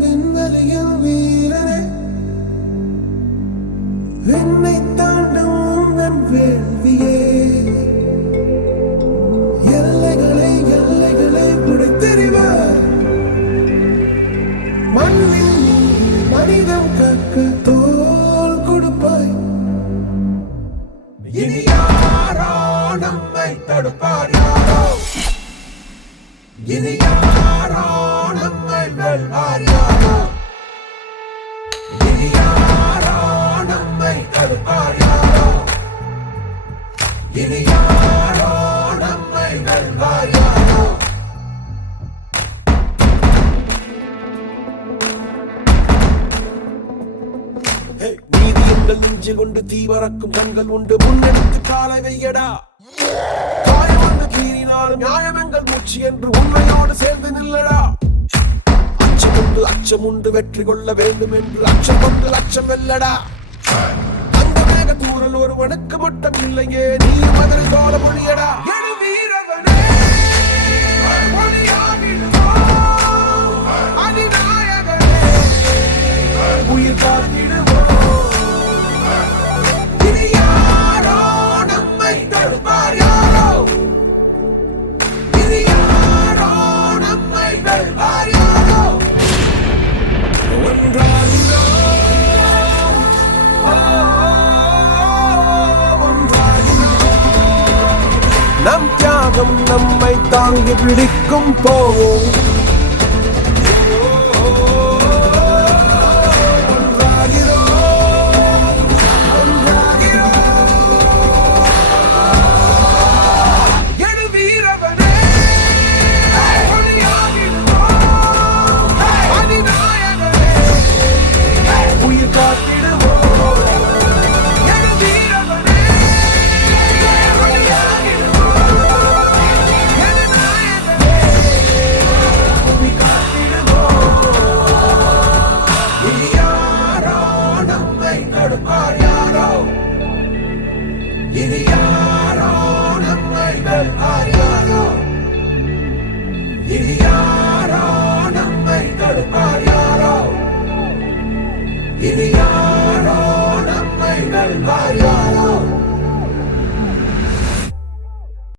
விண்வெளியில் வீரனே, விண்ணை தாண்டும் நன் வேள்வியே, எல்லைகளை உடைத்தெறிவார். மண்ணில் மனிதம் கற்க தோல் கொடுப்பாய். இனி யாரோ நம்மை தடுப்பார் யாரோ, இனி யாரோ நம்மை வெல்வார் யாரோ, இனி யாரோ நம்மை தடுப்பார் யாரோ, இனி யாரோ நம்மை வெல்வார் யாரோ. நீதி எங்கள் நெஞ்சில் கொண்டு தீவரக்கும் கண்கள் உண்டு, முன்னெடுத்து காலை வையடா. காயம் வந்து கீறினாலும் நியாயம் எங்கள் மூச்சு என்று உண்மையோடு சேர்ந்து நில்லடா. அச்சம் உண்டு வெற்றி கொள்ள வேண்டும் என்று அச்சம் கொண்டு லட்சம் வெல்லடா. அந்த மேக தூரல் ஒருவனுக்கு மட்டும் இல்லையே, நீ மதுரை சோழ மொழியடா. உயிர் காத்திடுவோம். இனி யாரோ நம்மை தடுப்பார் யாரோ, இனி யாரோ நம்மை வெல்வார் யாரோ. ஒன்றாகிறோம், நம் தியாகம் நம்மை தாங்கி பிடிக்கும் போவோம். இனி யாரோ நம்மை வெல்வார் யாரோ.